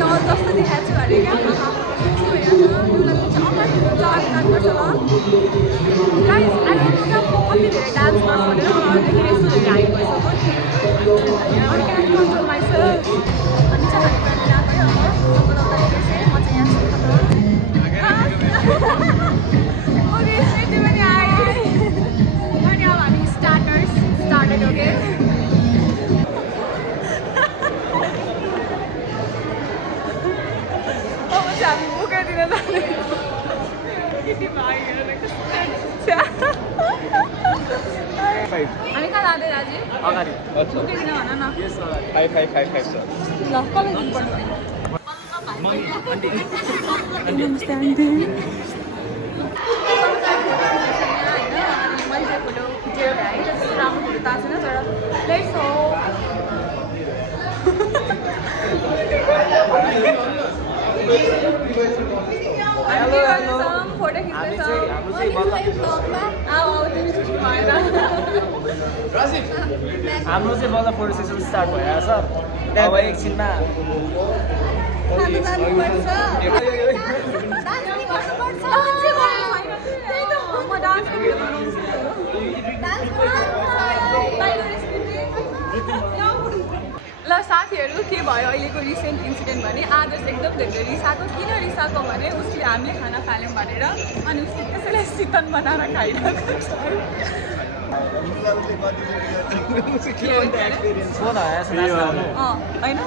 डल जस्तो देखाएको छु अरे क्या गाइस अहिले कति धेरै डान्स गर्छ भनेर अरूदेखि यस्तो धेरै हाइट भइसक्यो अनि क्यान कन्ट्रोल माइसेल्फ अनि चाहिँ हामी पनि गयो म चाहिँ यहाँ ओके यति पनि आएँ अनि अब हामी स्टार्टेड ओके अब चाहिँ हामी बुकाइदिन हामी कहाँ जाँदै दाजु अगाडि बुकाइदिन भन न 5555 सर ल कसलाई दिनुपर्छ नमस्ते आन्टी मैले चाहिँ फोटो खिचेर भ्याएँ त्यस्तो राम्रो फोटो ताएको छैन तर लेट्स हो फोटो खिच्दैछ हाम्रो चाहिँ बल्ल फोटो सेसन स्टार्ट भइरहेको छ अब एकछिनमा ल साथीहरू के भयो अहिलेको रिसेन्ट इन्सिडेन्ट भने आदर्श एकदम धेरै रिसाएको किन रिसाएको भने उसले हामीले खाना फाल्यौँ भनेर अनि उसले त्यसैलाई चिकन बनाएर खाइरहेको छ होइन